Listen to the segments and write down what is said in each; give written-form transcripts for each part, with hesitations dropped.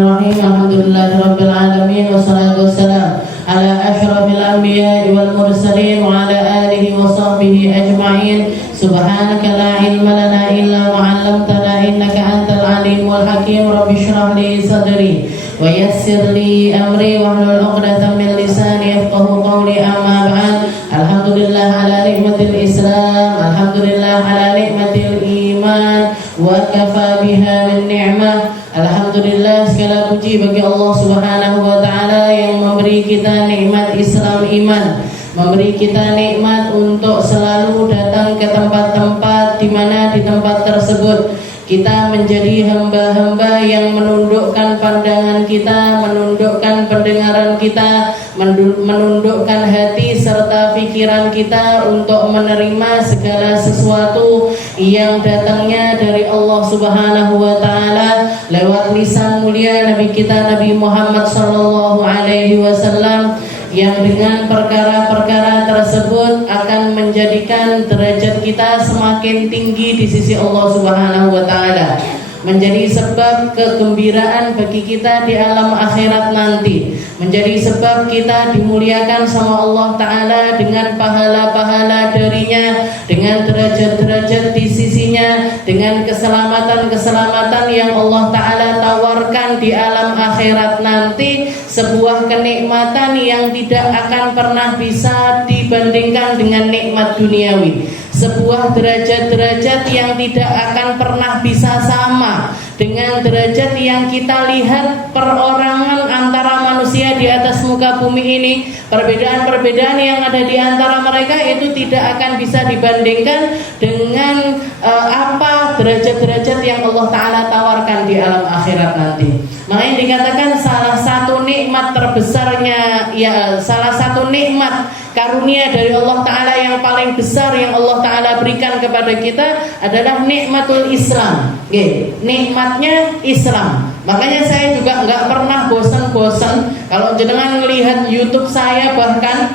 Bismillahirrahmanirrahim. Alhamdulillahirabbil alamin wassalatu wassalamu ala asyrafil anbiya'i wal mursalin wa ala alihi wa sahbihi ajma'in. Subhanaka la ilma lana illa ma 'allamtana innaka antal alimul hakim. Rabbi shrah li sadri wa yassir li amri wahlul 'uqdatam min lisani yafqahu qawli. Amma ba'd. Alhamdulillah ala nikmatil Islam, alhamdulillah ala nikmatil iman, wa kafa biha min ni'mah. Alhamdulillah, segala puji bagi Allah Subhanahu wa taala yang memberi kita nikmat Islam iman, memberi kita nikmat untuk selalu datang ke tempat-tempat di mana di tempat tersebut kita menjadi hamba-hamba yang menundukkan pandangan kita, menundukkan pendengaran kita, menundukkan hati serta pikiran kita untuk menerima segala sesuatu yang datangnya dari Allah Subhanahu wa taala lewat lisan mulia Nabi kita Nabi Muhammad sallallahu alaihi wasallam, yang dengan perkara-perkara tersebut akan menjadikan derajat kita semakin tinggi di sisi Allah Subhanahu wa taala, menjadi sebab kegembiraan bagi kita di alam akhirat nanti, menjadi sebab kita dimuliakan sama Allah taala dengan pahala-pahala darinya, dengan derajat-derajat di sisinya, dengan keselamatan-keselamatan yang Allah taala tawarkan di alam akhirat nanti, sebuah kenikmatan yang tidak akan pernah bisa dibandingkan dengan nikmat duniawi, sebuah derajat-derajat yang tidak akan pernah bisa sama dengan derajat yang kita lihat perorangan antara manusia di atas muka bumi ini. Perbedaan-perbedaan yang ada di antara mereka itu tidak akan bisa dibandingkan dengan apa derajat-derajat yang Allah Ta'ala tawarkan di alam akhirat nanti. Makanya dikatakan salah satu nikmat terbesarnya, ya salah satu nikmat karunia dari Allah Ta'ala yang paling besar yang Allah Ta'ala berikan kepada kita adalah nikmatul Islam. Nikmatnya Islam. Makanya saya juga nggak pernah bosan-bosan kalau jenengan melihat YouTube saya, bahkan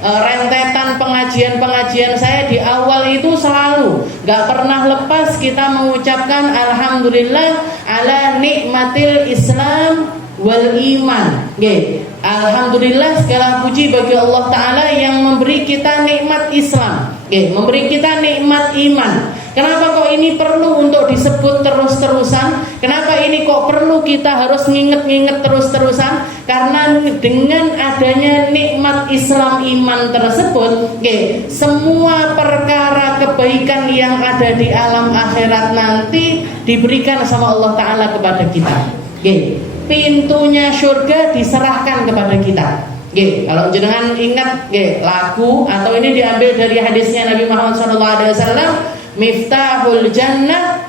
rentetan pengajian-pengajian saya di awal itu selalu nggak pernah lepas kita mengucapkan alhamdulillah ala nikmatil Islam wal iman. Alhamdulillah, segala puji bagi Allah Ta'ala yang memberi kita nikmat Islam, memberi kita nikmat iman. Kenapa kok ini perlu untuk disebut terus-terusan? Kenapa ini kok perlu kita harus nginget-nginget terus-terusan? Karena dengan adanya nikmat Islam iman tersebut, semua perkara kebaikan yang ada di alam akhirat nanti diberikan sama Allah Ta'ala kepada kita. Pintunya surga diserahkan kepada kita. Kalau jenengan ingat lagu atau ini diambil dari hadisnya Nabi Muhammad SAW, Miftahul Jannah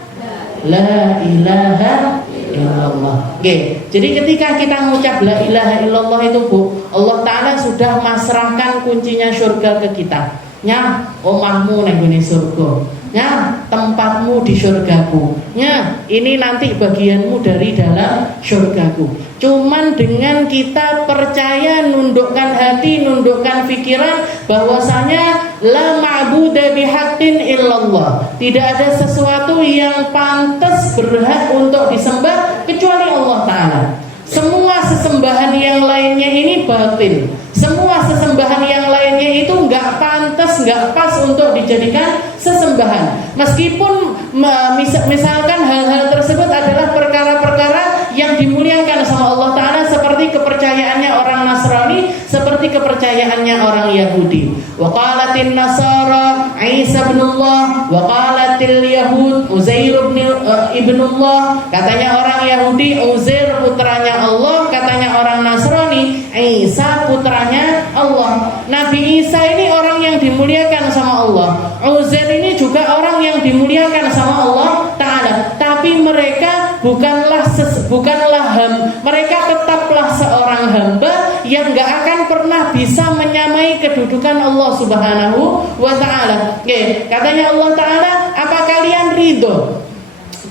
La ilaha illallah. Jadi ketika kita mengucap La ilaha illallah itu Bu, Allah Ta'ala sudah masrahkan kuncinya surga ke kita. Nya omahmu nang ngene surga, nya tempatmu di surgaku, nya ini nanti bagianmu dari dalam surgaku. Cuman dengan kita percaya, nundukkan hati, nundukkan pikiran bahwasanya la ma'budu bihaqqin illallah, tidak ada sesuatu yang pantas berhak untuk disembah kecuali Allah Ta'ala. Semua sesembahan yang lainnya ini batil. Semua sesembahan yang lainnya itu nggak pantas, nggak pas untuk dijadikan sesembahan. Meskipun misalkan hal-hal tersebut adalah perkara-perkara yang dimuliakan sama Allah Ta'ala, seperti kepercayaannya orang Nasrani, seperti kepercayaannya orang Yahudi. Wa qalatin Nasara Isa ibnullah, wa qalatil Yahud Uzair ibnullah. Katanya orang Yahudi Uzair putranya Allah, katanya orang Nasrani Isa putranya Allah. Nabi Isa ini orang yang dimuliakan sama Allah, Uzair ini juga orang yang dimuliakan sama Allah Ta'ala. Tapi mereka bukanlah mereka tetaplah seorang hamba yang gak akan pernah bisa menyamai kedudukan Allah Subhanahu wa Ta'ala. Katanya Allah Ta'ala, apa kalian ridho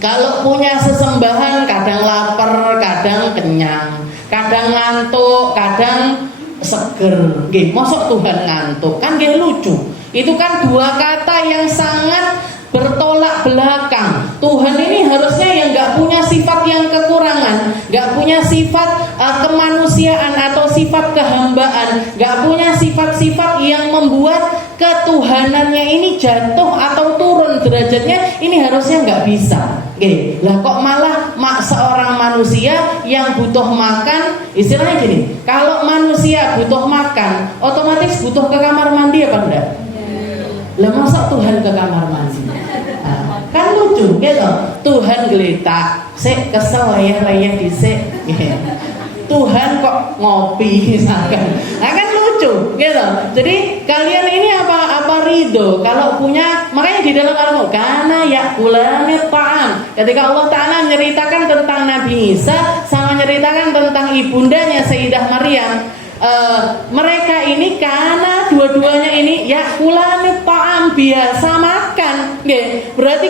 kalau punya sesembahan kadang lapar, kadang kenyang, kadang ngantuk, kadang seger? Mosok Tuhan ngantuk? Kan lucu. Itu kan dua kata yang sangat bertolak belakang. Tuhan ini harusnya yang gak punya sifat yang kekurangan, gak punya punya sifat kemanusiaan atau sifat kehambaan, nggak punya sifat-sifat yang membuat ketuhanannya ini jatuh atau turun derajatnya, ini harusnya nggak bisa. Oke, lah kok malah seorang manusia yang butuh makan, istilahnya gini, kalau manusia butuh makan, otomatis butuh ke kamar mandi apa enggak? Lah masa Tuhan ke kamar mandi? Nah, kan lucu gitu. Tuhan geletak, sik kesel layah-layah dhisik. Tuhan kok ngopi misalkan. Nah kan lucu gitu. Jadi kalian ini apa ridho kalau punya, makanya di dalam Al-Qur'an kana yaqulanit ta'am. Ketika Allah Ta'ala menceritakan tentang Nabi Isa sama menceritakan tentang ibundanya Sayyidah Maryam, mereka ini karena dua-duanya ini yaqulanit ta'am, biasa makan. Nggih. Berarti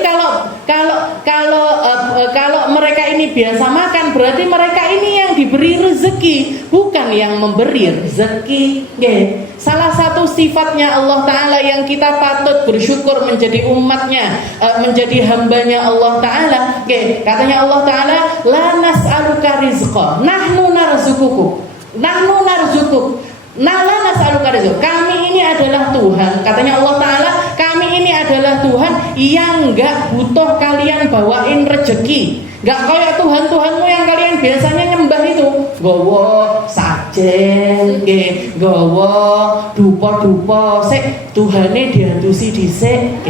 kalau mereka ini biasa makan, berarti mereka ini yang diberi rezeki, bukan yang memberi rezeki. Nggih. Salah satu sifatnya Allah Ta'ala yang kita patut bersyukur menjadi umatnya, menjadi hambanya Allah Ta'ala. Nggih. Katanya Allah Ta'ala, la nas'aluka rizqa, nahnu narzuqukum. Nahnu narzukuk, nala nas'aluka rizq. Kami ini adalah Tuhan. Katanya Allah Ta'ala, kami ini adalah Tuhan yang gak butuh kalian bawain rezeki. Gak kayak Tuhan-Tuhanmu yang kalian biasanya nyembah itu, gowo sajen, gowo dupa-dupa, sik Tuhane diadusi dhisik,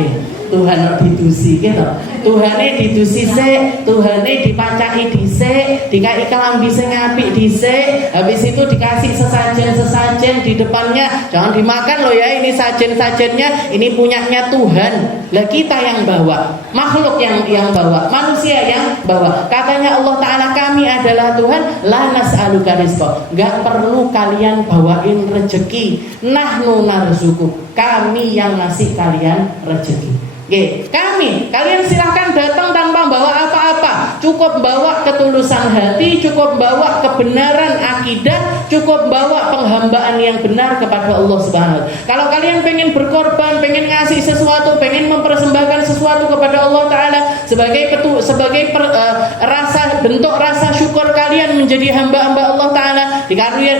Tuhan didusi gitu. Tuhane didusi sik, Tuhane dipacaki dhisik, dikai kelambi sing apik dhisik, habis itu dikasih sesajen-sesajen di depannya. Jangan dimakan loh ya, ini sajen-sajennya, ini punyanya Tuhan. Lah kita yang bawa, makhluk yang bawa, manusia yang bawa. Katanya Allah Ta'ala, kami adalah Tuhan, la nas'aluka rizqa. Enggak perlu kalian bawain rezeki. Nahnu narzuquk. Kami yang ngasih kalian rezeki. Kalian silahkan datang tanpa bawa apa-apa, cukup bawa ketulusan hati, cukup bawa kebenaran akidah, cukup bawa penghambaan yang benar kepada Allah Subhanahu. Kalau kalian pengen berkorban, pengen ngasih sesuatu, pengen mempersembahkan sesuatu kepada Allah Ta'ala sebagai bentuk rasa syukur kalian menjadi hamba-hamba Allah Ta'ala,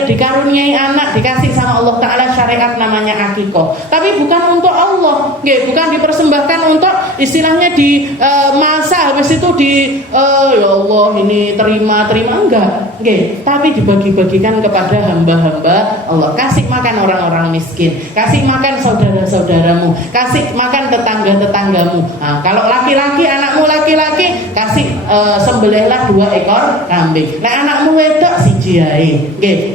dikaruniai anak, dikasih sama Allah Ta'ala syariat namanya akikoh, tapi bukan untuk Allah, bukan dipersembahkan untuk istilahnya di masa habis itu ya Allah ini terima enggak, tapi dibagi-bagikan kepada hamba-hamba Allah. Kasih makan orang-orang miskin, kasih makan saudara-saudaramu, kasih makan tetangga-tetanggamu. Nah, kalau laki-laki, anakmu laki-laki, kasih sembelihlah 2 ekor kambing. Nah, anakmu wedok siji ae.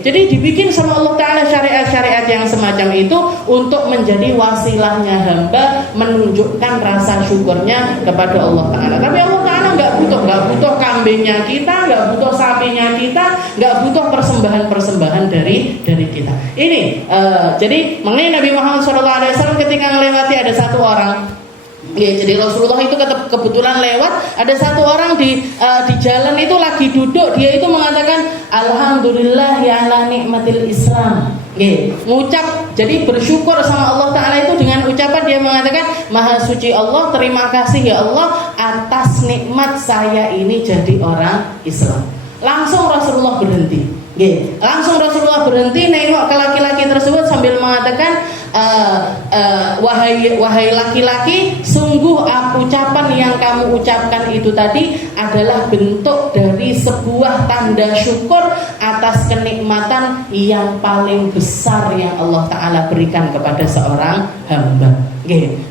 Jadi dibikin sama Allah Ta'ala syariat-syariat yang semacam itu untuk menjadi wasilahnya hamba menunjukkan rasa syukurnya kepada Allah Ta'ala. Tapi Allah Ta'ala nggak butuh kambingnya kita, nggak butuh sapinya kita, nggak butuh persembahan dari kita. Ini jadi mengenai Nabi Muhammad SAW ketika melewati ada satu orang. Jadi Rasulullah itu kebetulan lewat, ada satu orang di jalan itu lagi duduk, dia itu mengatakan alhamdulillah ya ala nikmatil Islam. Ngucap, jadi bersyukur sama Allah Ta'ala itu dengan ucapan dia mengatakan, Maha suci Allah, terima kasih ya Allah atas nikmat saya ini jadi orang Islam. Langsung Rasulullah berhenti. Langsung Rasulullah berhenti, nengok ke laki-laki tersebut sambil mengatakan, wahai laki-laki, sungguh ucapan yang kamu ucapkan itu tadi adalah bentuk dari sebuah tanda syukur atas kenikmatan yang paling besar yang Allah Ta'ala berikan kepada seorang hamba.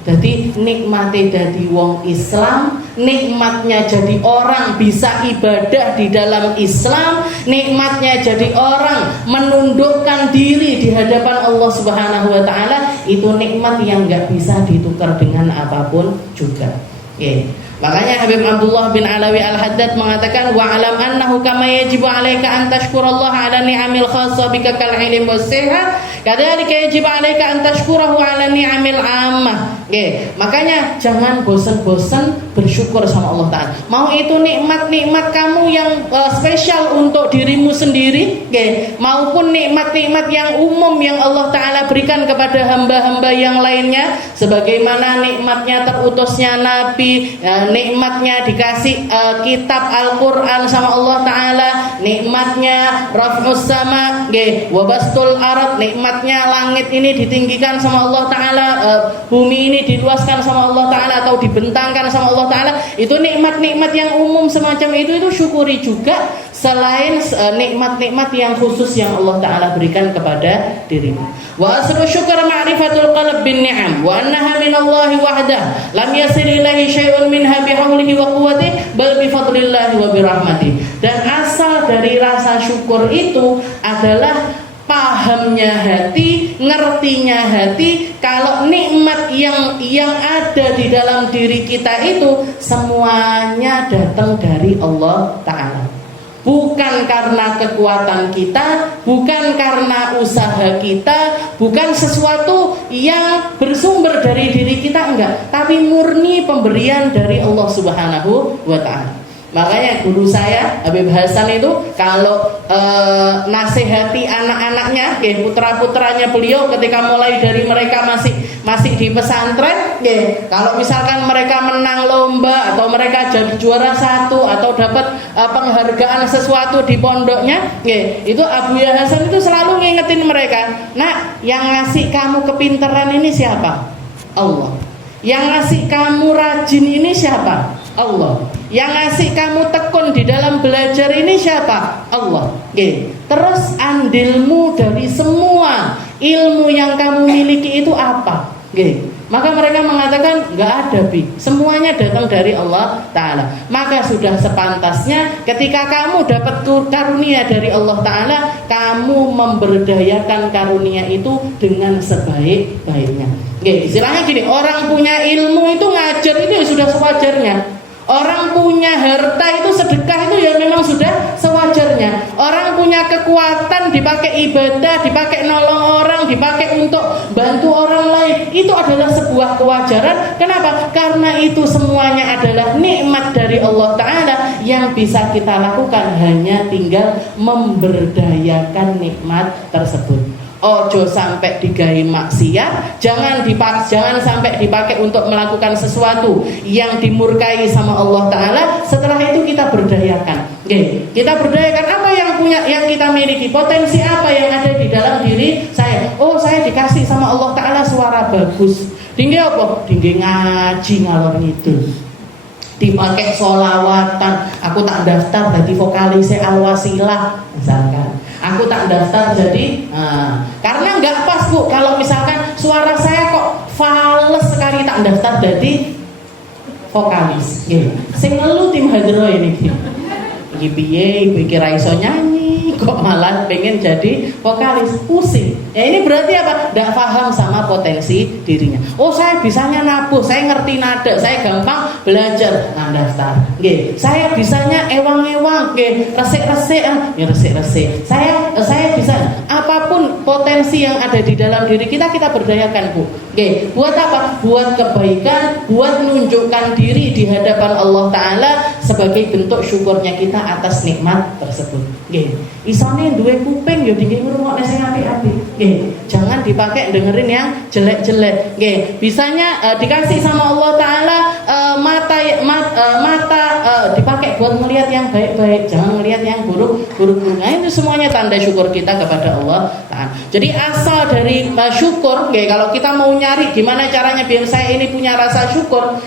Jadi nikmati dari wong Islam, nikmatnya jadi orang bisa ibadah di dalam Islam, nikmatnya jadi orang menundukkan diri di hadapan Allah Subhanahu wa Ta'ala, itu nikmat yang gak bisa ditukar dengan apapun juga. Makanya Habib Abdullah bin Alawi Al-Haddad mengatakan, wa'alam annahu kama yajibu 'alaika an tashkurallaha 'ala ni'amil khassah bika kal 'ilm was sihat, kadzalika yajibu 'alaika an tashkurahu 'ala ni'amil 'ammah. Makanya jangan bosan-bosan bersyukur sama Allah Ta'ala. Mau itu nikmat-nikmat kamu yang spesial untuk dirimu sendiri, maupun nikmat-nikmat yang umum yang Allah Ta'ala berikan kepada hamba-hamba yang lainnya, sebagaimana nikmatnya terutusnya Nabi, nikmatnya dikasih kitab Al-Quran sama Allah Ta'ala, nikmatnya raf'us sama, nggih, wa bastul arad, nikmatnya langit ini ditinggikan sama Allah taala, bumi ini diluaskan sama Allah taala atau dibentangkan sama Allah taala. Itu nikmat-nikmat yang umum semacam itu syukuri juga, selain nikmat-nikmat yang khusus yang Allah taala berikan kepada dirimu. Wa asru syukur ma'rifatul qalb bin ni'am wa annaha minallahi wahdah lam yasil ilaihi syai'un minha bihaulihi wa quwwatihi bal bi fadlillahi wa bi rahmatihi. Dan asal dari rasa syukur itu adalah pahamnya hati, ngertinya hati kalau nikmat yang ada di dalam diri kita itu semuanya datang dari Allah taala. Bukan karena kekuatan kita, bukan karena usaha kita, bukan sesuatu yang bersumber dari diri kita, enggak, tapi murni pemberian dari Allah Subhanahu wa taala. Makanya guru saya Habib Hasan itu kalau nasihati anak-anaknya, putra-putranya beliau ketika mulai dari mereka masih di pesantren, kalau misalkan mereka menang lomba atau mereka jadi juara satu atau dapat penghargaan sesuatu di pondoknya, itu Abu Hasan itu selalu ngingetin mereka, "Nak, yang ngasih kamu kepintaran ini siapa? Allah. Yang ngasih kamu rajin ini siapa? Allah. Yang ngasih kamu tekun di dalam belajar ini siapa? Allah." Terus andilmu dari semua ilmu yang kamu miliki itu apa? Maka mereka mengatakan nggak ada, semuanya datang dari Allah taala. Maka sudah sepantasnya ketika kamu dapat karunia dari Allah taala, kamu memberdayakan karunia itu dengan sebaik-baiknya. Istilahnya gini, orang punya ilmu itu ngajar itu ya sudah sewajarnya. Orang punya harta itu sedekah itu ya memang sudah sewajarnya. Orang punya kekuatan dipakai ibadah, dipakai nolong orang, dipakai untuk bantu orang lain, itu adalah sebuah kewajaran. Kenapa? Karena itu semuanya adalah nikmat dari Allah Ta'ala yang bisa kita lakukan, hanya tinggal memberdayakan nikmat tersebut. Ojo sampai digawe maksiat, jangan sampai dipakai untuk melakukan sesuatu yang dimurkai sama Allah Ta'ala. Setelah itu kita berdayakan. Kita berdayakan apa yang kita miliki, potensi apa yang ada di dalam diri saya. Oh, saya dikasih sama Allah Ta'ala suara bagus. Tinggi apa? Tinggi ngaji ngalor ngidul. Dipakai sholawatan, aku tak daftar jadi vokalis Al-Wasilah misalkan. Aku tak daftar jadi karena nggak pas, Bu, kalau misalkan suara saya kok fales sekali, tak daftar jadi vokalis. Sing ngelu tim hadro ini. Iki piye iki ra iso nyanyi kok malah pengen jadi vokalis, pusing. Ini berarti apa? Nggak paham sama potensi dirinya. Oh, saya bisanya nabuh, saya ngerti nada, saya gampang belajar, daftar. Saya bisanya ewang-ewang, resik-resik, ya resik-resik. Saya bisa apapun potensi yang ada di dalam diri kita berdayakan, Bu. Buat apa? Buat kebaikan, buat menunjukkan diri di hadapan Allah Ta'ala sebagai bentuk syukurnya kita atas nikmat tersebut. Isone duwe kuping ya dingin ngrungokne sing apik-apik. Jangan dipakai dengerin yang jelek-jelek. Bisanya dikasih sama Allah Ta'ala mata dipakai buat melihat yang baik-baik, jangan melihat yang buruk-buruk. Nah, itu semuanya tanda syukur kita kepada Allah Ta'ala. Jadi asal dari syukur, kalau kita mau nyari gimana caranya biar saya ini punya rasa syukur,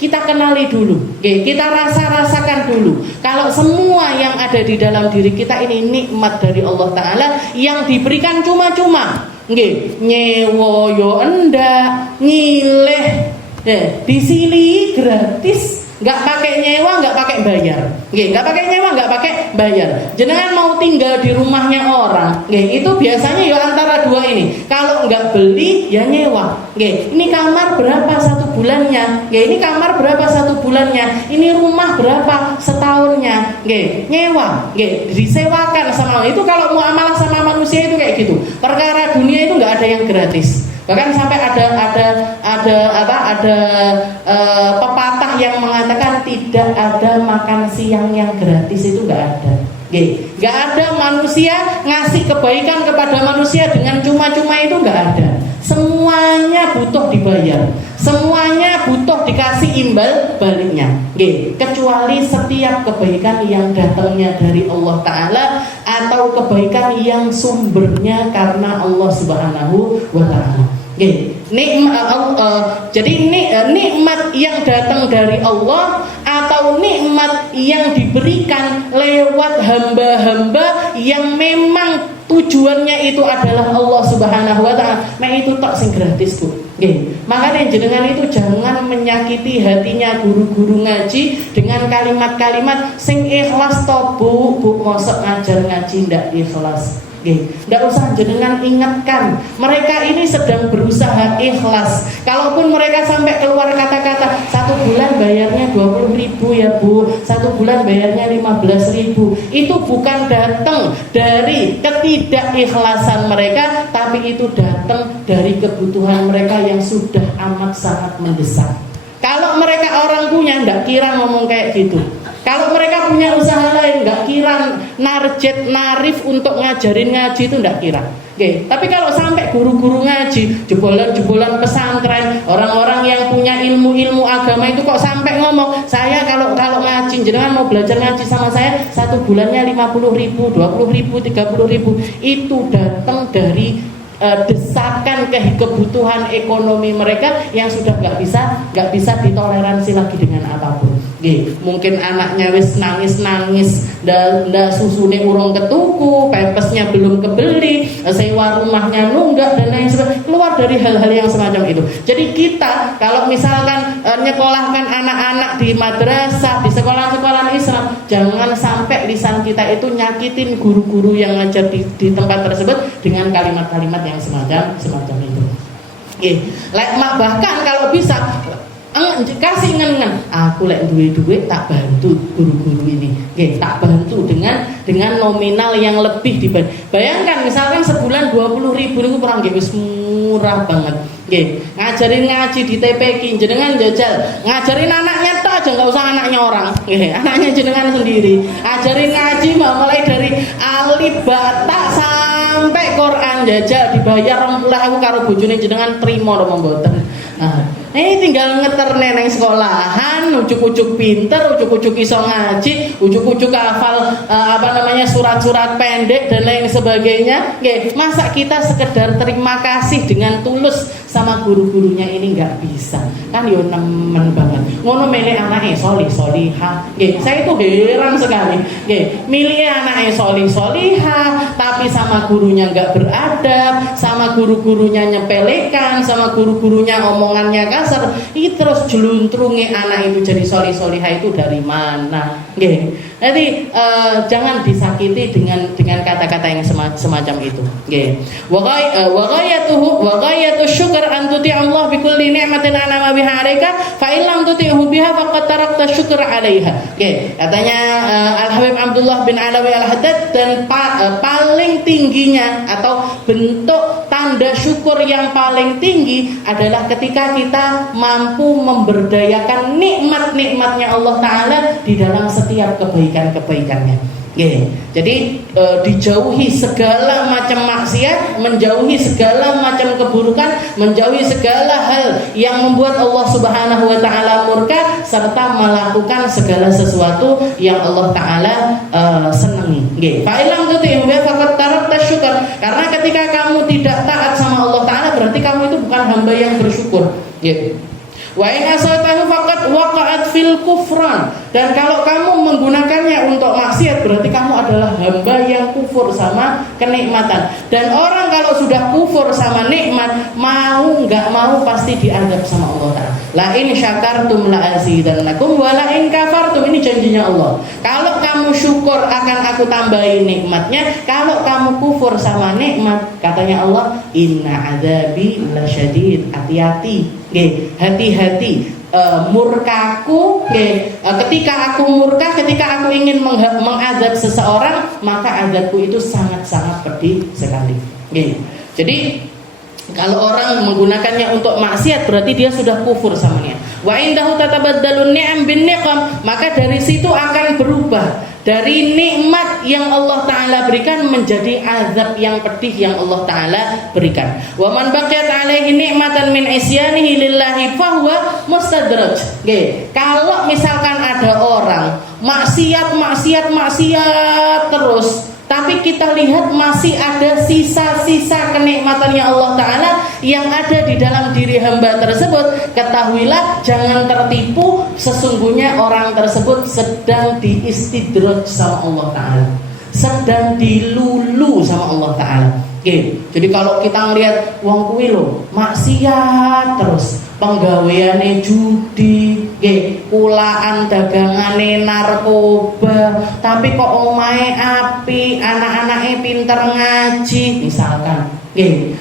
kita kenali dulu, kita rasakan dulu. Kalau semua yang ada di dalam diri kita ini nikmat dari Allah Ta'ala yang diberikan cuma-cuma, nyewo yo endak, nyileh disili gratis, nggak pakai nyewa, nggak pakai bayar. Nggak pakai nyewa, nggak pakai bayar. Jenengan mau tinggal di rumahnya orang, itu biasanya ya antara dua ini. Kalau nggak beli ya nyewa. Ini kamar berapa satu bulannya? Ini kamar berapa satu bulannya? Ini rumah berapa setahunnya? Nyewa. Disewakan sama itu. Kalau mau amalah sama manusia itu kayak gitu. Perkara dunia itu nggak ada yang gratis. Bahkan sampai ada pepatah yang mengatakan tidak ada makan siang yang gratis, itu nggak ada. Nggak ada manusia ngasih kebaikan kepada manusia dengan cuma-cuma, itu nggak ada. Semuanya butuh dibayar. Semuanya butuh dikasih imbal baliknya. Nggih, kecuali setiap kebaikan yang datangnya dari Allah Ta'ala atau kebaikan yang sumbernya karena Allah Subhanahu wa Ta'ala. Jadi nikmat yang datang dari Allah atau nikmat yang diberikan lewat hamba-hamba yang memang tujuannya itu adalah Allah Subhanahu wa Ta'ala. Itu tok sing gratis, Bu. Makanya jenengan itu jangan menyakiti hatinya guru-guru ngaji dengan kalimat-kalimat sing ikhlas to, Bu. Mosok ngajar ngaji ndak ikhlas. Nggak usah jenengan ingatkan. Mereka ini sedang berusaha ikhlas. Kalaupun mereka sampai keluar kata-kata 1 bulan bayarnya 20.000 ya Bu, 1 bulan bayarnya 15.000, itu bukan datang dari ketidakikhlasan mereka, tapi itu datang dari kebutuhan mereka yang sudah amat sangat mendesak. Kalau mereka orang punya, nggak kira ngomong kayak gitu. Kalau mereka punya usaha lain, nggak kira narif untuk ngajarin ngaji itu nggak kira. Tapi kalau sampai guru-guru ngaji, jebolan-jebolan pesantren, orang-orang yang punya ilmu-ilmu agama itu kok sampai ngomong, saya kalau ngaji, jenengan mau belajar ngaji sama saya 1 bulannya 50.000, 20.000, 30.000, itu datang dari desakan kebutuhan ekonomi mereka yang sudah nggak bisa ditoleransi lagi dengan apapun. Mungkin anaknya wis nangis dan susune urung ketuku, pempesnya belum kebeli, sewa rumahnya nunggak dan lain sebagainya, keluar dari hal-hal yang semacam itu. Jadi kita kalau misalkan nyekolahkan anak-anak di madrasah, di sekolah-sekolah Islam, jangan sampai lisan kita itu nyakitin guru-guru yang ngajar di tempat tersebut dengan kalimat-kalimat yang semacam itu. Bahkan kalau bisa kasih ngen-ngen, aku lek duwe-duwe tak bantu guru-guru ini. Tak bantu dengan nominal yang lebih dibanding. Bayangkan misalkan sebulan 20.000 itu kurang wis murah banget. Ngajarin ngaji di TPQ jenengan jajal, ngajarin anaknya tok aja, enggak usah anaknya orang. Anaknya jenengan sendiri. Ajarin ngaji mulai dari alif bata sampai Quran jajal dibayar 20.000 karo bojone jenengan trimo apa mboten. Ini tinggal ngeter neneng sekolahan, ujuk-ujuk pinter, ujuk-ujuk iso ngaji, ujuk-ujuk hafal surat-surat pendek dan lain sebagainya. Masa kita sekedar terima kasih dengan tulus sama guru-gurunya ini nggak bisa? Kan yo nemen banget. Ngono milih anaknya solihah. Saya itu heran sekali. Milih anaknya solihah, tapi sama gurunya nggak beradab, sama guru-gurunya nyepelekan, sama guru-gurunya omongannya kasar. Ini terus jeluntrungi anak itu jadi solihah itu dari mana? Jadi jangan disakiti dengan kata-kata yang semacam itu. Wa ghayatu syukur an tuti Allah bi kulli ni'matin an'ama biha 'alaika fa in lam tuti'hu biha faqad tarakta syukr 'alaiha. Katanya Al-Habib Abdullah bin Alawi Al-Haddad, dan paling tingginya atau bentuk tanda syukur yang paling tinggi adalah ketika kita mampu memberdayakan nikmat-nikmatnya Allah Ta'ala di dalam setiap kebaikan-kebaikannya. Jadi dijauhi segala macam maksiat, menjauhi segala macam keburukan, menjauhi segala hal yang membuat Allah Subhanahu wa Ta'ala murka, serta melakukan segala sesuatu yang Allah Ta'ala senangi. Fa'ilam tuti'hu faqad tarakta syukur. Karena ketika kamu tidak taat sama Allah Ta'ala, berarti kamu itu bukan hamba yang bersyukur. Wa in asaitahu faqad waqa'at fil kufran. Dan kalau kamu menggunakannya untuk maksiat, berarti kamu adalah hamba yang kufur sama kenikmatan. Dan orang kalau sudah kufur sama nikmat, mau enggak mau pasti dianggap sama Allah Ta'ala. La in syakartum la azidannakum wa la in kafartum, ini janjinya Allah. Kalau kamu syukur akan aku tambahin nikmatnya, kalau kamu kufur sama nikmat, katanya Allah, inna adzabi lasyadid. Hati-hati. Hati-hati, murkaku. Ketika aku murka, ketika aku ingin mengazab seseorang, maka azabku itu sangat-sangat pedih sekali. Jadi kalau orang menggunakannya untuk maksiat, berarti dia sudah kufur sama dia. Wa indahu tatabaddalun ni'am bin niqam, maka dari situ akan berubah dari nikmat yang Allah Ta'ala berikan menjadi azab yang pedih yang Allah Ta'ala berikan. Wa man baqiyat alaihi ni'matan min isyanihi lillahi fahuwa mustadraj. Kalau misalkan ada orang maksiat terus, tapi kita lihat masih ada sisa-sisa kenikmatannya Allah Ta'ala yang ada di dalam diri hamba tersebut, ketahuilah jangan tertipu, sesungguhnya orang tersebut sedang diistidraj sama Allah Ta'ala, sedang dilulu sama Allah Ta'ala. Jadi kalau kita ngelihat wong kuwi lho maksiat terus, penggaweane judi, kulaan dagangane narkoba, tapi kok omahe api, anak-anaknya pinter ngaji misalkan,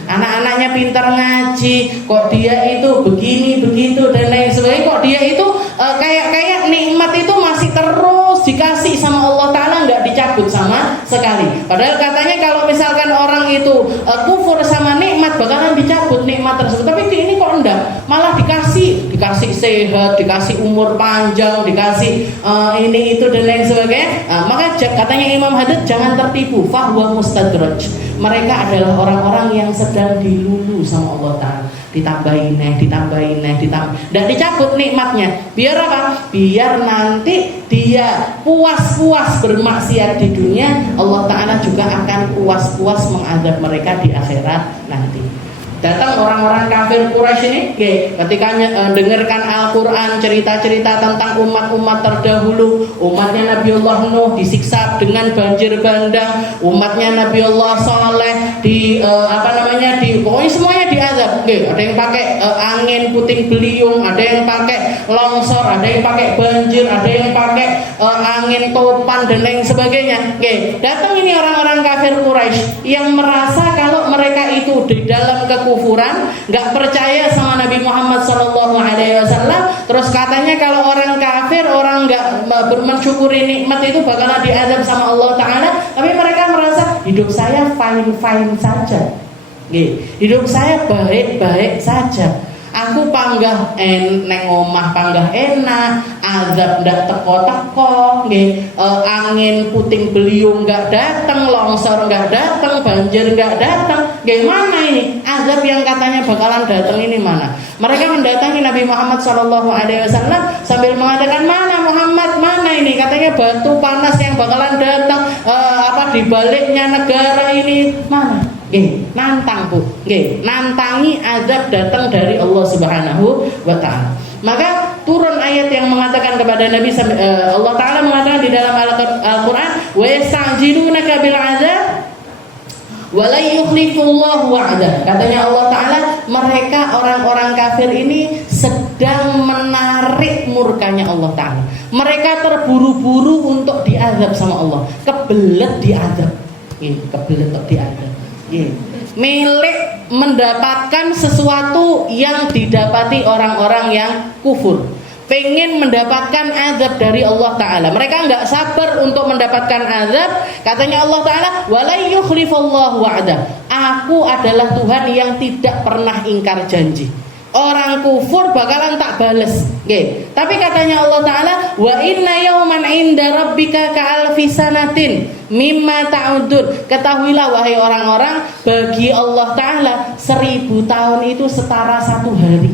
anak-anaknya pinter ngaji, kok dia itu begini begitu dan lain sebagainya, kok dia itu kayak nikmat itu masih terus dikasih sama Allah Ta'ala, nggak dicabut sama sekali. Padahal katanya kalau misalkan orang itu kufur sama nikmat bakalan dicabut nikmat tersebut, tapi ini kok enggak, malah dikasih sehat, dikasih umur panjang, dikasih ini itu dan lain sebagainya. Maka katanya Imam Haddad jangan tertipu, fahuwa mustadraj. Mereka adalah orang-orang yang sedang dilulu sama Allah Ta'ala, ditambahin, tidak dicabut nikmatnya. Biar apa? Biar nanti dia puas-puas bermaksiat di dunia, Allah Ta'ala juga akan puas-puas mengadab mereka di akhirat nanti. Datang orang-orang kafir Quraisy ini, ketika dengarkan Al-Quran, cerita-cerita tentang umat-umat terdahulu, umatnya Nabiullah Nuh disiksa dengan banjir bandang, umatnya Nabiullah Saleh pokoknya semuanya diazab. Ada yang pakai angin puting beliung, ada yang pakai longsor, ada yang pakai banjir, ada yang pakai angin topan dan lain sebagainya. Datang ini orang-orang kafir Quraisy yang merasa kalau mereka itu di dalam kekufuran, nggak percaya sama Nabi Muhammad SAW. Terus katanya kalau orang kafir, orang nggak mensyukuri nikmat itu bakalan diazab sama Allah Ta'ala. Tapi mereka merasa hidup saya fine saja, hidup saya baik-baik saja. Aku panggah neng omah panggah enak, azab ndak teko-teko, angin puting beliung nggak datang, longsor nggak datang, banjir nggak datang. Mana ini azab yang katanya bakalan datang ini mana? Mereka mendatangi Nabi Muhammad SAW sambil mengatakan, mana Muhammad, mana ini? Katanya batu panas yang bakalan datang, di baliknya negara ini mana? Nantang Bu, nantangi azab datang dari Allah Subhanahu wa Ta'ala. Maka turun ayat yang mengatakan kepada Nabi, Allah Ta'ala mengatakan di dalam Al-Quran, wa yasta'jilunaka bil azab wa la yukhlifullahu wa'dah. Katanya Allah Ta'ala, mereka orang-orang kafir ini sedang menarik murkanya Allah Ta'ala. Mereka terburu-buru untuk diazab sama Allah, kebelet diazab, milik mendapatkan sesuatu yang didapati orang-orang yang kufur, pengen mendapatkan azab dari Allah Ta'ala. Mereka nggak sabar untuk mendapatkan azab. Katanya Allah Ta'ala, wala yukhlifullahu wa'dah, aku adalah Tuhan yang tidak pernah ingkar janji. Orang kufur bakalan tak bales. Tapi katanya Allah Ta'ala, wa inna yawman inda rabbika ka'alfi sanatin mimma ta'udun. Ketahuilah wahai orang-orang, bagi Allah Ta'ala 1000 tahun itu setara 1 hari.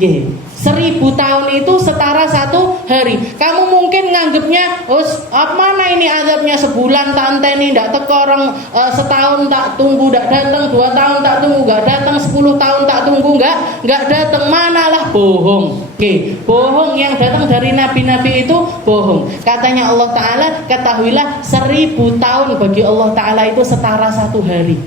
1000 tahun itu setara 1 hari. Kamu mungkin nganggepnya, mana ini azabnya, sebulan tak anteni, ndak teko orang, setahun tak tunggu ndak datang, 2 tahun tak tunggu nggak datang, 10 tahun tak tunggu nggak datang. Manalah bohong. Bohong yang datang dari nabi-nabi itu bohong. Katanya Allah Ta'ala, ketahuilah 1000 tahun bagi Allah Ta'ala itu setara 1 hari.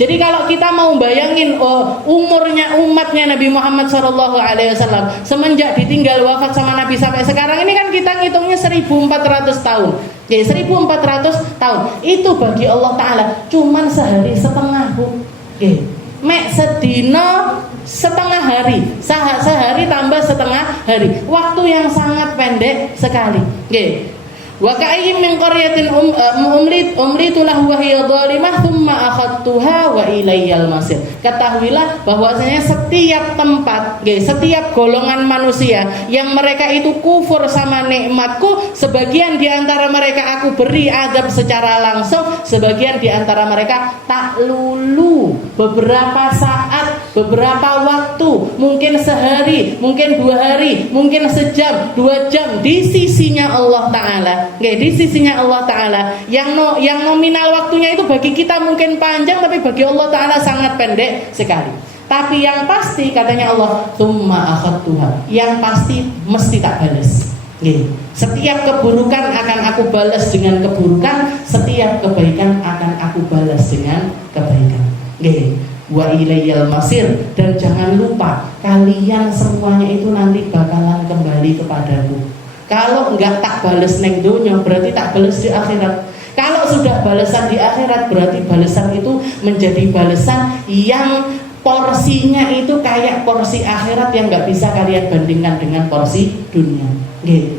Jadi kalau kita mau bayangin umurnya umatnya Nabi Muhammad SAW semenjak ditinggal wafat sama Nabi sampai sekarang ini kan kita ngitungnya 1400 tahun. 1400 tahun itu bagi Allah Ta'ala cuman sehari setengah. Mek sedino setengah hari, sehari tambah setengah hari, waktu yang sangat pendek sekali. Wa ka'ayyin min qaryatin umlitu lahu wa hiya dhalimah thumma akhadtuha wa ilayyal masir. Ketahuilah bahwasanya setiap tempat, setiap golongan manusia yang mereka itu kufur sama nikmatku, sebagian di antara mereka aku beri azab secara langsung, sebagian di antara mereka tak lulu beberapa saat, beberapa waktu, mungkin sehari, mungkin 2 hari, mungkin sejam, 2 jam di sisinya Allah Ta'ala. Di sisinya Allah Ta'ala yang nominal waktunya itu bagi kita mungkin panjang, tapi bagi Allah Ta'ala sangat pendek sekali. Tapi yang pasti katanya Allah, tsumma akhadtuha, yang pasti mesti tak balas. Setiap keburukan akan aku balas dengan keburukan, setiap kebaikan akan aku balas dengan kebaikan. Wa ilayyal masir, dan jangan lupa kalian semuanya itu nanti bakalan kembali kepadaku. Kalau enggak tak balas neng dunya, berarti tak balas di akhirat. Kalau sudah balasan di akhirat, berarti balasan itu menjadi balasan yang porsinya itu kayak porsi akhirat yang enggak bisa kalian bandingkan dengan porsi dunia.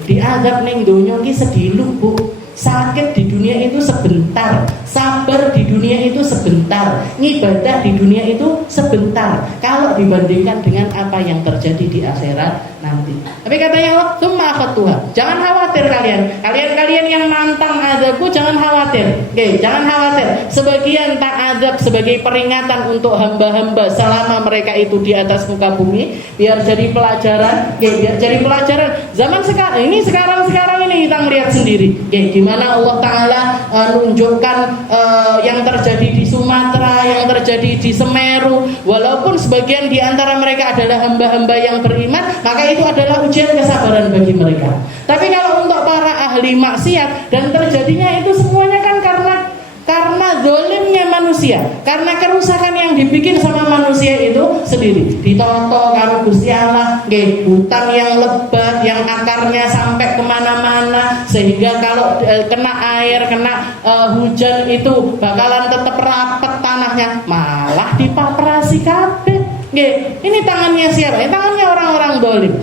Diadab neng dunya ki sediluk, Bu. Sakit di dunia itu sebentar, sabar di dunia itu sebentar, ibadah di dunia itu sebentar, kalau dibandingkan dengan apa yang terjadi di akhirat nanti. Tapi katanya Allah, tsumma akhadtuha. Jangan khawatir kalian yang nantang azabku, jangan khawatir. Jangan khawatir. Sebagian tak azab sebagai peringatan untuk hamba-hamba selama mereka itu di atas muka bumi, biar jadi pelajaran. Biar jadi pelajaran. Zaman sekarang ini kita melihat sendiri. Gimana Allah Ta'ala menunjukkan yang terjadi di Sumatera, yang terjadi di Semeru. Walaupun sebagian di antara mereka adalah hamba-hamba yang beriman, maka itu adalah ujian kesabaran bagi mereka. Tapi kalau untuk para ahli maksiat, dan terjadinya itu semuanya kan karena zalimnya manusia, karena kerusakan yang dibikin sama manusia itu sendiri. Ditoto karo Gusti Allah, hutan yang lebat, yang akarnya sampai kemana-mana, sehingga kalau kena air, kena hujan itu bakalan tetap rapet tanahnya, malah dipaprasi kabeh. Ini tangannya siapa? Ini tangannya orang-orang zalim.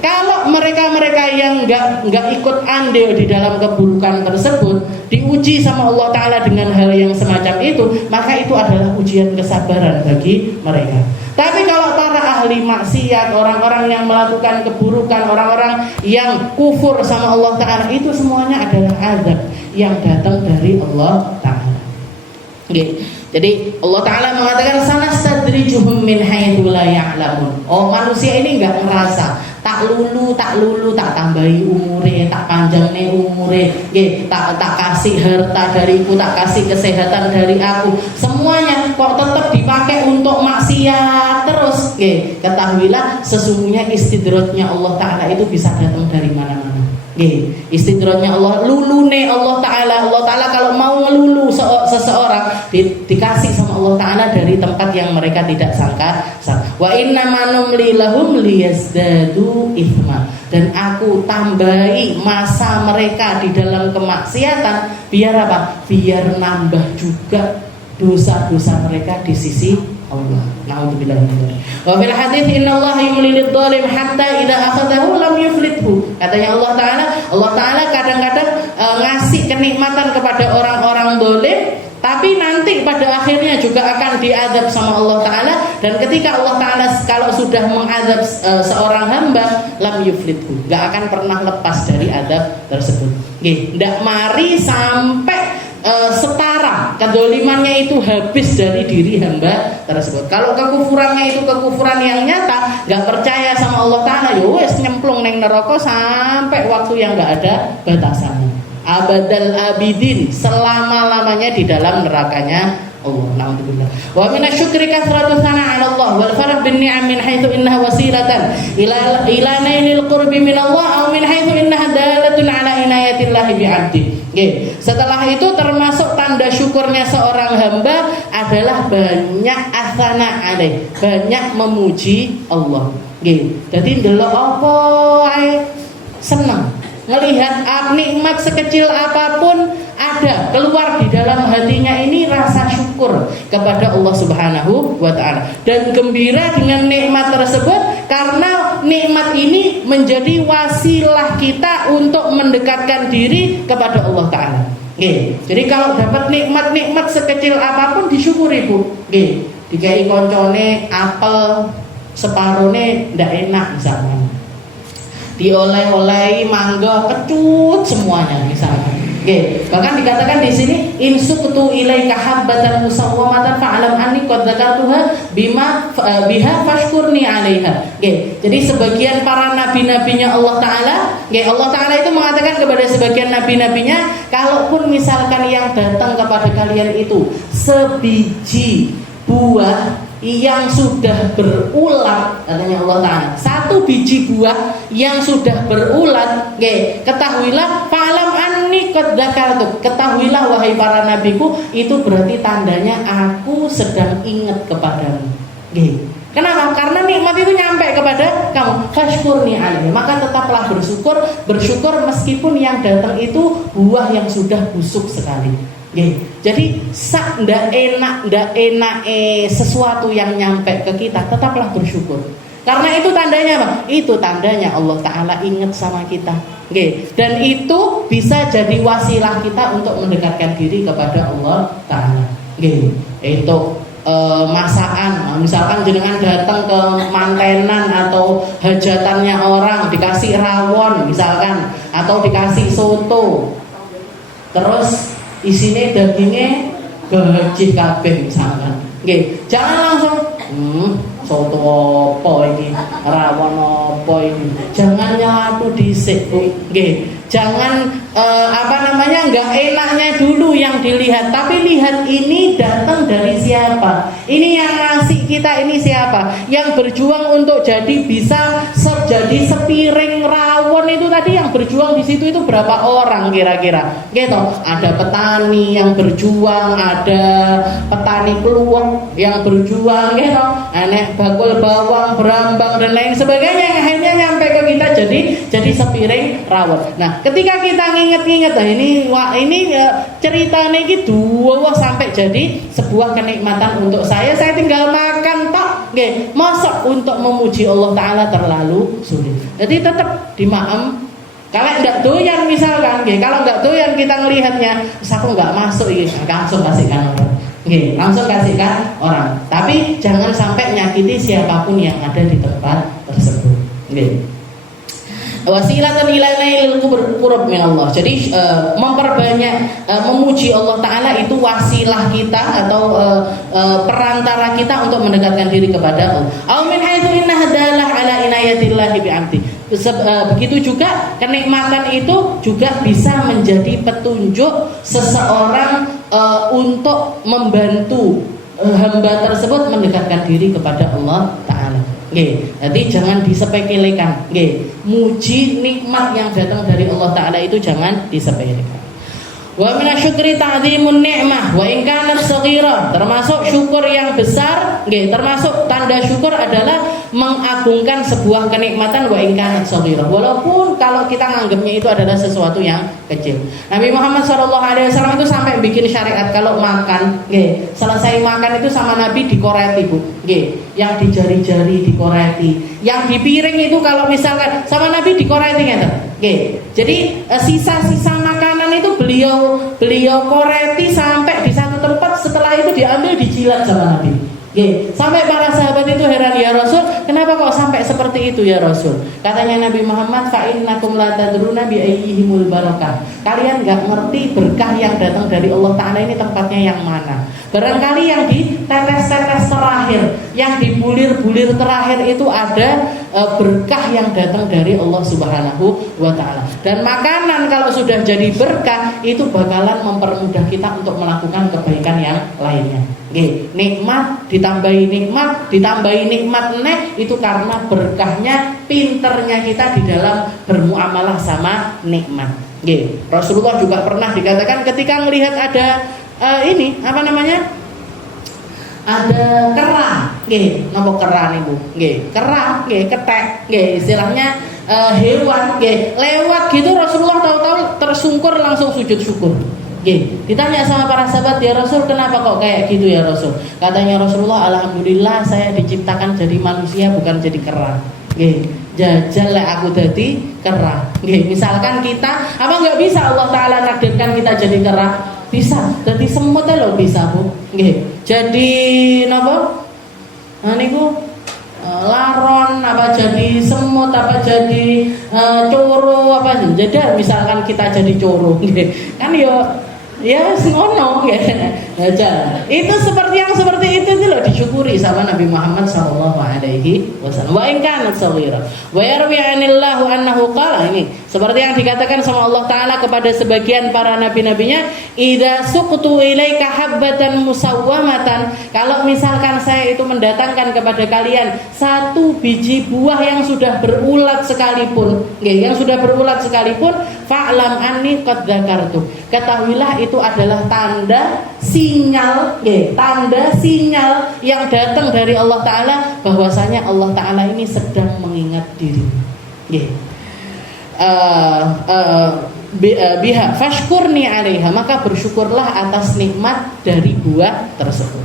Kalau mereka yang nggak ikut andil di dalam keburukan tersebut, diuji sama Allah Ta'ala dengan hal yang semacam itu, maka itu adalah ujian kesabaran bagi mereka. Tapi kalau para ahli maksiat, orang-orang yang melakukan keburukan, orang-orang yang kufur sama Allah Ta'ala, itu semuanya adalah azab yang datang dari Allah Ta'ala. Jadi Allah Ta'ala mengatakan sanastadrijuhum min haitsu la ya'lamun. Oh, manusia ini enggak ngerasa tak lulu, tak tambahi umure, tak panjangne umure, tak kasih harta dariku, tak kasih kesehatan dari aku. Semuanya kok tetap dipakai untuk maksiat terus. Ketahuilah sesungguhnya istidrajnya Allah Ta'ala itu bisa datang dari mana-mana. Istidratnya Allah, lulune Allah Ta'ala kalau mau ngelulu seseorang dikasih sama Allah Ta'ala dari tempat yang mereka tidak sangka. Wa inna manumli lahum liyazdadu ithma, dan aku tambahi masa mereka di dalam kemaksiatan biar apa? Biar nambah juga dosa-dosa mereka di sisi Allah. Na'udzubillah min dzalik. Wa fil hadits innallaha yumlilid dhalim hatta idza akhadahu lam yuflithu. Katanya Allah Ta'ala kadang-kadang ngasih kenikmatan kepada orang-orang zalim, tapi nanti pada akhirnya juga akan diazab sama Allah Ta'ala. Dan ketika Allah Ta'ala kalau sudah mengazab seorang hamba, lam yuflithu, gak akan pernah lepas dari azab tersebut. Ndak mari sampai setara kedolimannya itu habis dari diri hamba tersebut. Kalau kekufurannya itu kekufuran yang nyata, gak percaya sama Allah Ta'ala, ya wes nyemplung neng neraka sampai waktu yang gak ada batasannya, abadal abidin, selama-lamanya di dalam nerakanya Allah. Na'udzubillah. Wa minasyukri kathratu tsana 'ala Allah wal farah bin ni'am min haitsu innaha wasilatan ila nailil qurbi min Allah aw min haitsu innaha dalatun 'ala inayatillahi bi 'abdi. Setelah itu termasuk tanda syukurnya seorang hamba adalah banyak asana alaih, banyak memuji Allah. Jadi ndelok apa ae seneng, ngelihat nikmat sekecil apapun ada keluar di dalam hatinya ini rasa syukur kepada Allah Subhanahu wa Ta'ala, dan gembira dengan nikmat tersebut karena nikmat ini menjadi wasilah kita untuk mendekatkan diri kepada Allah Ta'ala. Jadi kalau dapat nikmat-nikmat sekecil apapun disyukuri Bu. Dikai koncone apel separone ndak enak misalnya, dioleh-olehi mangga kecut semuanya misalnya. Bahkan dikatakan di sini insuktu ilaika habbatan musawwamatan fa'lam anni qad dzakartuha biha fashkurni 'alaiha. Jadi sebagian para nabi-nabinya Allah Taala, Allah Taala itu mengatakan kepada sebagian nabi-nabinya, kalaupun misalkan yang datang kepada kalian itu sebiji buah yang sudah berulat, katanya Allah Ta'ala, satu biji buah yang sudah berulat, ketahuilah fa'lam anni qad dzakartu, ketahuilah wahai para nabiku, itu berarti tandanya aku sedang ingat kepadamu. Kenapa? Karena nikmat itu nyampe kepada kamu. Fashkurni alaihi, maka tetaplah bersyukur meskipun yang datang itu buah yang sudah busuk sekali. Jadi ndak enak sesuatu yang nyampe ke kita, tetaplah bersyukur. Karena itu tandanya apa? Itu tandanya Allah Ta'ala ingat sama kita. Dan itu bisa jadi wasilah kita untuk mendekatkan diri kepada Allah Ta'ala. Itu masakan, misalkan jenengan datang ke mantenan atau hajatannya orang, dikasih rawon misalkan, atau dikasih soto, terus isine dagingnya gejih kabeh misalkan. Jangan langsung soto apa ini, rawon apa ini. Jangan nyatu dhisik, Bu. Jangan enggak enaknya dulu yang dilihat, tapi lihat ini datang dari siapa. Ini yang ngasih kita ini siapa? Yang berjuang untuk bisa jadi sepiring rawon itu tadi, yang berjuang di situ itu berapa orang kira-kira? Ada petani yang berjuang, ada petani peluang yang berjuang, Anek bakul bawang, berambang dan lain sebagainya yang akhirnya nyampe ke kita jadi sepiring rawon. Nah, ketika kita nginget-nginget, ini ceritanya gitu, sampai jadi sebuah kenikmatan untuk saya tinggal makan tok, masa untuk memuji Allah Ta'ala terlalu sulit. Jadi tetap dimaem. Kalau enggak doyan misalkan, kalau enggak doyan kita ngelihatnya, aku enggak masuk, langsung kasihkan orang. Langsung kasihkan orang. Tapi jangan sampai nyakiti siapapun yang ada di tempat tersebut. Wasilatan ila nailil qurb min Allah. Jadi memperbanyak memuji Allah Ta'ala itu wasilah kita atau perantara kita untuk mendekatkan diri kepada Allah. Au min haitsu inna hadalah ala inayatillahi bi'amdi. Begitu juga kenikmatan itu juga bisa menjadi petunjuk seseorang untuk membantu hamba tersebut mendekatkan diri kepada Allah Ta'ala. Jadi jangan disepelekan. Muji nikmat yang datang dari Allah Ta'ala itu jangan disepelekan. Wa minasyukri ta'zimun ni'mah wa in kanat shaghira. Termasuk syukur yang besar, termasuk tanda syukur adalah mengagungkan sebuah kenikmatan wa in kanat shaghira. Walaupun kalau kita nganggapnya itu adalah sesuatu yang kecil. Nabi Muhammad SAW itu sampai bikin syariat kalau makan, selesai makan itu sama Nabi dikoreti, Bu. Yang di jari-jari dikoreti, yang di piring itu kalau misalkan sama Nabi dikoreti gitu. Jadi sisa-sisa makanan itu beliau koreti sampai di satu tempat, setelah itu diambil dijilat sama Nabi. Sampai para sahabat itu heran, ya Rasul, kenapa kok sampai seperti itu ya Rasul? Katanya Nabi Muhammad, fa innakum la tadruna bi ayyihimul barakah. Kalian enggak ngerti berkah yang datang dari Allah Ta'ala ini tempatnya yang mana. Barangkali yang di tetes-tetes terakhir, yang di bulir-bulir terakhir itu ada berkah yang datang dari Allah Subhanahu wa Ta'ala. Dan makanan kalau sudah jadi berkah itu bakalan mempermudah kita untuk melakukan kebaikan yang lainnya. Nikmat ditambahi nikmat itu karena berkahnya, pinternya kita di dalam bermuamalah sama nikmat. Rasulullah juga pernah dikatakan ketika melihat ada ada kera, nopo kera niku, kera, ketek, istilahnya hewan, lewat gitu Rasulullah tahu-tahu tersungkur langsung sujud syukur. Ditanya sama para sahabat, ya Rasul, kenapa kok kayak gitu ya Rasul? Katanya Rasulullah, alhamdulillah saya diciptakan jadi manusia bukan jadi kera. jajal lek aku dadi kerah. Nggih, misalkan kita apa nggak bisa Allah taala nakdirkan kita jadi kerah? Bisa. Dadi semut lho bisa, Bu. Nggih. Jadi napa? Nah niku laron apa jadi semut apa jadi coro apa jadi misalkan kita jadi coro nggih. Kan ya ngono ya. Itu seperti itu loh disyukuri sama Nabi Muhammad sallallahu alaihi wasallam. Wa in kanat saghira. Wa yarwi 'anillahu annahu qala ini seperti yang dikatakan sama Allah taala kepada sebagian para nabi-nabinya, idza suqtu ilaika habbatan musawwamatan, kalau misalkan saya itu mendatangkan kepada kalian satu biji buah yang sudah berulat sekalipun, yang sudah berulat sekalipun, fa'lam anni qad dzakartu. Ketahuilah itu adalah tanda sinyal, tanda sinyal yang datang dari Allah taala bahwasanya Allah taala ini sedang mengingat diri. Biha fashkurni 'alaiha, maka bersyukurlah atas nikmat dari buah tersebut.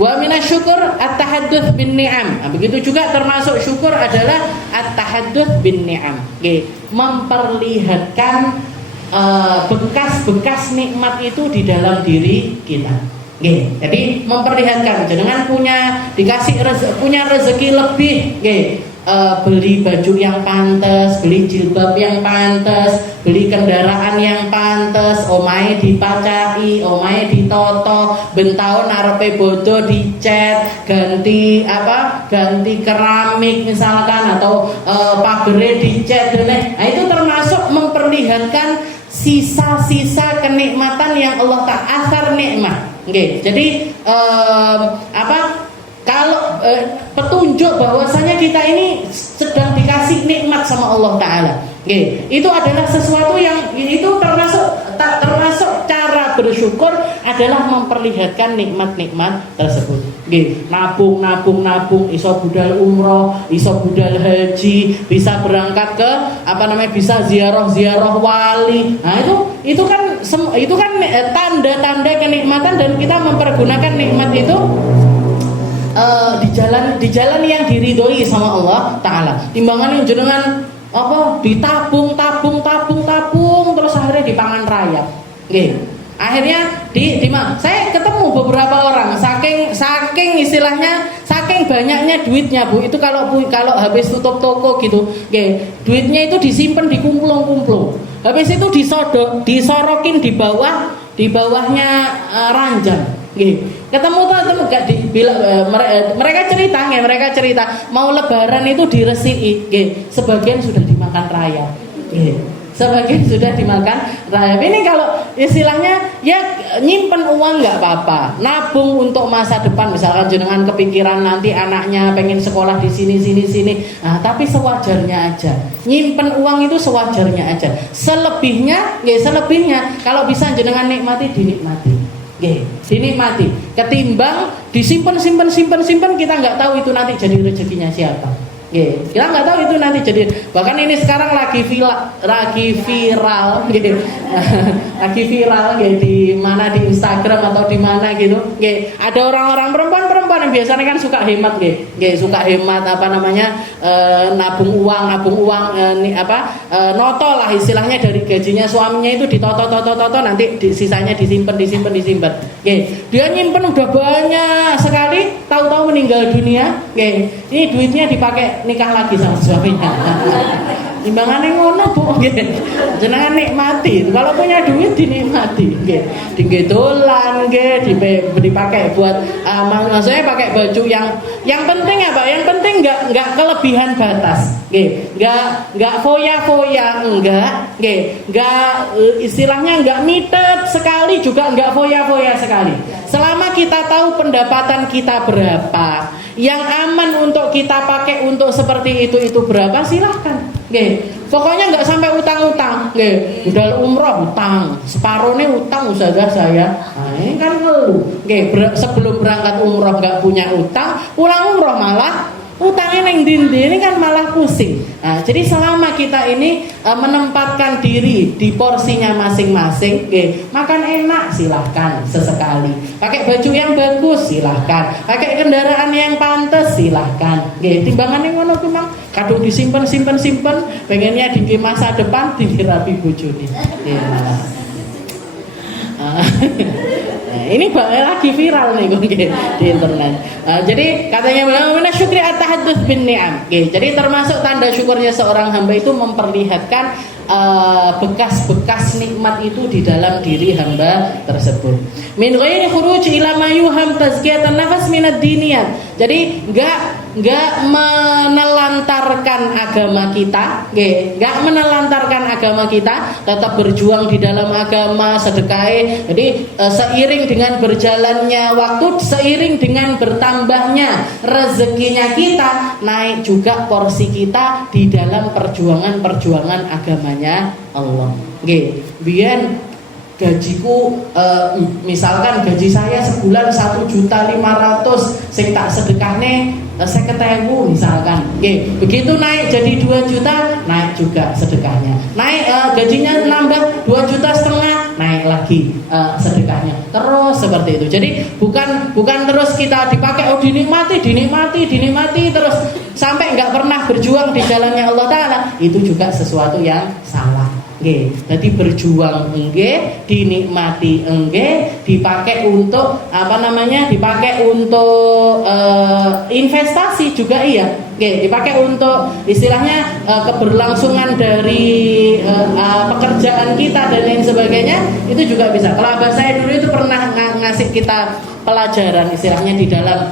Wa minasyukur at-tahadduts bin ni'am. Begitu juga termasuk syukur adalah at-tahadduts bin ni'am. Memperlihatkan bekas-bekas nikmat itu di dalam diri kita. Jadi memperlihatkan jenengan punya rezeki lebih, beli baju yang pantas, beli jilbab yang pantas, beli kendaraan yang pantas, omahe dipacai, omahe ditoto, bentaun arepe bodo dicat, ganti keramik misalkan, atau pagere dicat. Nah itu termasuk memperlihatkan sisa-sisa kenikmatan yang Allah Ta'ala, asar nikmat. Jadi kalau petunjuk bahwasanya kita ini sedang dikasih nikmat sama Allah Ta'ala, itu adalah sesuatu yang itu termasuk cara bersyukur adalah memperlihatkan nikmat-nikmat tersebut. Nabung, iso budal umroh, iso budal haji, bisa berangkat ke bisa ziarah wali. Nah itu kan tanda-tanda kenikmatan, dan kita mempergunakan nikmat itu di jalan yang diridhoi sama Allah Ta'ala. Timbangan yang jenengan ditabung terus akhirnya dipangan rayap. Akhirnya saya ketemu beberapa orang saking istilahnya saking banyaknya duitnya, Bu, itu kalau habis tutup toko gitu, duitnya itu disimpan di kumplung-kumplung. Habis itu disorokin di bawahnya ranjang. Ketemu gak mereka cerita mau lebaran itu diresiki, sebagian sudah dimakan rayap. Sebagian sudah dimakan rayap. Ini kalau istilahnya ya nyimpen uang nggak apa-apa, nabung untuk masa depan. Misalkan jenengan kepikiran nanti anaknya pengen sekolah di sini. Nah, tapi sewajarnya aja. Nyimpen uang itu sewajarnya aja. Selebihnya kalau bisa jenengan nikmati, dinikmati. Dinikmati. Ketimbang disimpan, kita nggak tahu itu nanti jadi rezekinya siapa. Kita nggak tahu itu nanti jadi. Bahkan ini sekarang lagi viral di mana, di Instagram atau di mana gitu. Ada orang-orang perempuan yang biasanya kan suka hemat, suka hemat nabung uang, noto lah istilahnya, dari gajinya suaminya itu ditoto, nanti sisanya disimpan. Dia nyimpen udah banyak sekali, tahu-tahu meninggal dunia. Ini duitnya dipakai nikah lagi sama suaminya. Timbangannya ngono, Bu. Jenengan nikmati. Kalau punya duit dinikmati. Dolan, dipakai buat maksudnya pakai baju yang penting apa? Yang penting enggak kelebihan batas. Enggak foya-foya, enggak istilahnya enggak mitet sekali, juga enggak foya-foya sekali. Selama kita tahu pendapatan kita berapa, yang aman untuk kita pakai untuk seperti itu berapa, silahkan. Pokoknya nggak sampai utang-utang. Udah umroh utang, separuhnya utang ustazah saya. Nah, ini kan ngeluh. Sebelum berangkat umroh nggak punya utang, pulang umroh malah utangnya neng dindi ini kan malah pusing. Nah, jadi selama kita ini menempatkan diri di porsinya masing-masing, makan enak silahkan sesekali, pakai baju yang bagus silahkan, pakai kendaraan yang pantas silahkan. Timbangannya ngono ku mang, kadung disimpen, pengennya di masa depan dirapi bojone. Ini lagi viral nih di internet. Jadi katanya mana syukri at-tahadduts bin ni'am. Jadi termasuk tanda syukurnya seorang hamba itu memperlihatkan bekas-bekas nikmat itu di dalam diri hamba tersebut. Min ghairi khuruj ila ma yuham tazkiyatan nafas min ad-diniyat. Jadi enggak menelantarkan agama kita, enggak menelantarkan agama kita, tetap berjuang di dalam agama, sedekah. Jadi seiring dengan berjalannya waktu, seiring dengan bertambahnya rezekinya kita, naik juga porsi kita di dalam perjuangan agamanya Allah. Biar gajiku misalkan gaji saya sebulan 1.500.000 sing tak sedekahne 50.000 misalkan. Begitu naik jadi 2 juta, naik juga sedekahnya. Naik gajinya nambah 2,5 juta, naik lagi sedekahnya. Terus seperti itu. Jadi bukan terus kita dipakai dinikmati terus sampai nggak pernah berjuang di jalannya Allah Ta'ala. Itu juga sesuatu yang salah. Jadi berjuang dinikmati dipakai untuk dipakai untuk investasi juga iya. Dipakai untuk istilahnya keberlangsungan dari pekerjaan kita dan lain sebagainya, itu juga bisa. Kalau abah saya dulu itu pernah ngasih kita pelajaran istilahnya di dalam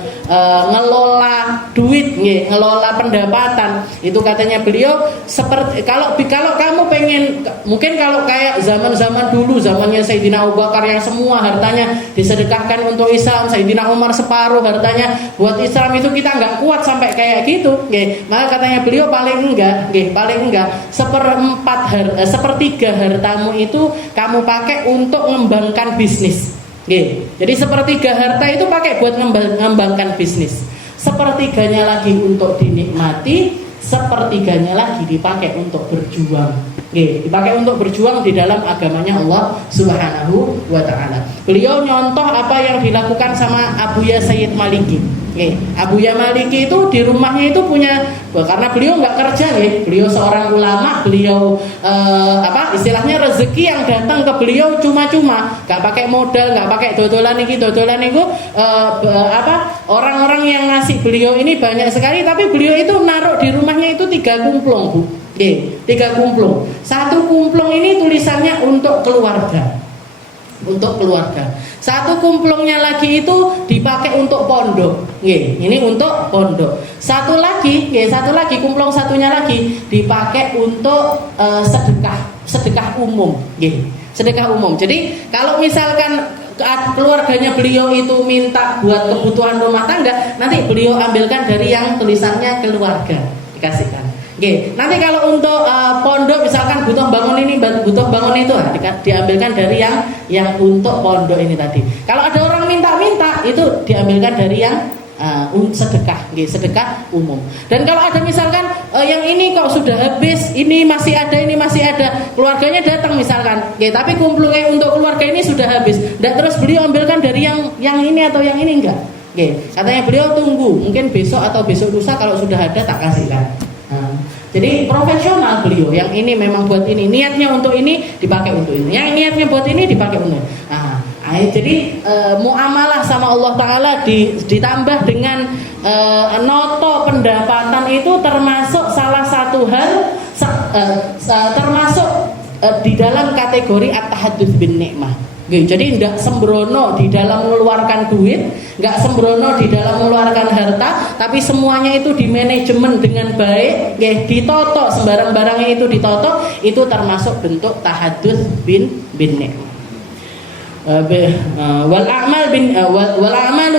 ngelola duit, ngelola pendapatan. Itu katanya beliau seperti kalau kamu pengen, mungkin kalau kayak zaman-zaman dulu, zamannya Sayyidina Abu Bakar yang semua hartanya disedekahkan untuk Islam, Sayyidina Umar separuh hartanya buat Islam, itu kita nggak kuat sampai kayak gitu. Maka katanya beliau paling enggak sepertiga hartamu itu kamu pakai untuk mengembangkan bisnis. Jadi sepertiga harta itu pakai buat mengembangkan bisnis, sepertiganya lagi untuk dinikmati, sepertiganya lagi dipakai untuk berjuang. Dipakai untuk berjuang di dalam agamanya Allah Subhanahu wa Ta'ala. Beliau nyontoh apa yang dilakukan sama Abuya Sayyid Maliki. Abuya Maliki itu di rumahnya itu punya, karena beliau nggak kerja, beliau seorang ulama, beliau istilahnya rezeki yang datang ke beliau cuma-cuma, nggak pakai modal, nggak pakai dodolan itu orang-orang yang ngasih beliau ini banyak sekali, tapi beliau itu naruh di rumahnya itu 3 kumplung, Bu. 3 kumplung. 1 kumplung ini tulisannya untuk keluarga. Untuk keluarga. 1 kumplungnya lagi itu dipakai untuk pondok. Ini untuk pondok. Satu lagi kumplung satunya lagi dipakai untuk sedekah umum. Sedekah umum. Jadi kalau misalkan keluarganya beliau itu minta buat kebutuhan rumah tangga, nanti beliau ambilkan dari yang tulisannya keluarga, dikasihkan. Nanti kalau untuk pondok misalkan butuh bangun itu diambilkan dari yang untuk pondok ini tadi. Kalau ada orang minta itu diambilkan dari yang sedekah umum. Dan kalau ada misalkan yang ini kok sudah habis, ini masih ada, keluarganya datang misalkan, tapi kumplungnya untuk keluarga ini sudah habis, dan terus beliau ambilkan dari yang ini atau yang ini enggak. Katanya beliau tunggu, mungkin besok atau besok lusa kalau sudah ada tak kasihkan. Jadi profesional beliau, yang ini memang buat ini, niatnya untuk ini dipakai untuk ini, yang niatnya buat ini dipakai untuk ini. Jadi muamalah sama Allah Ta'ala ditambah dengan noto pendapatan itu termasuk salah satu hal termasuk di dalam kategori at-tahadduts bin ni'mah. Jadi tidak sembrono di dalam mengeluarkan duit, nggak sembrono di dalam mengeluarkan harta, tapi semuanya itu dimanajemen dengan baik, ditoto, sembarang barangnya itu ditoto, itu termasuk bentuk tahadduts bin ni'mah. Wal a'malu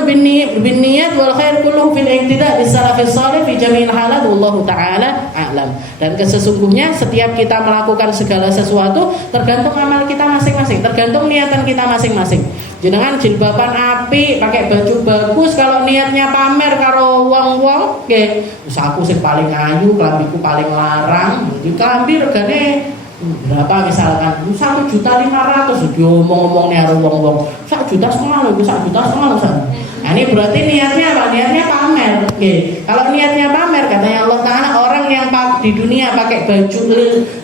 bin niyat wal khair kulluhu fil iqtida' bis salafis shalih fi jami'il halat wallahu ta'ala a'lam. Dan sesungguhnya setiap kita melakukan segala sesuatu tergantung amal kita masing-masing, tergantung niatan kita masing-masing. Jenengan jilbaban apik, pakai baju bagus, kalau niatnya pamer karo wong-wong, Nggih, wis aku sing paling ayu, klambiku paling larang. Iki klambi regane berapa misalkan 1.500.000 diomong-omong karo wong-wong 1,5 juta lho, 1,5 juta lho. Nah, ini berarti niatnya apa? Niatnya pamer. Oke. Kalau niatnya pamer, katanya Allah Ta'ala, orang yang di dunia pakai baju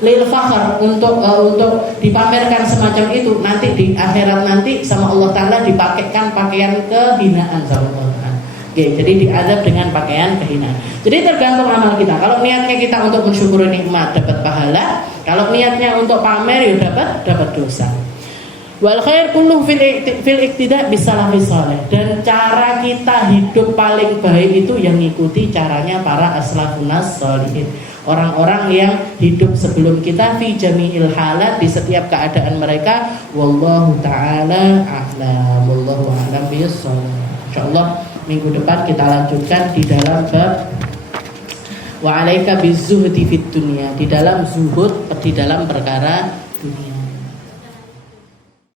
lil fakhr untuk dipamerkan semacam itu, nanti di akhirat nanti sama Allah Ta'ala dipakaikan pakaian kehinaan sama Allah Ta'ala. Oke, jadi diazab dengan pakaian kehinaan. Jadi tergantung amal kita. Kalau niatnya kita untuk mensyukuri nikmat dapat pahala, kalau niatnya untuk pamer ya dapat dosa. Wal khair kullu fil iktida bisalafis saleh. Dan cara kita hidup paling baik itu yang ngikuti caranya para aslafunas sholihin. Orang-orang yang hidup sebelum kita fi jami'il halat, di setiap keadaan mereka. Wallahu ta'ala a'lam. Wallahu a'lam bishawab. Insyaallah minggu depan kita lanjutkan di dalam bab wa alaika bizuhdi fid dunya, di dalam zuhud di dalam perkara dunia.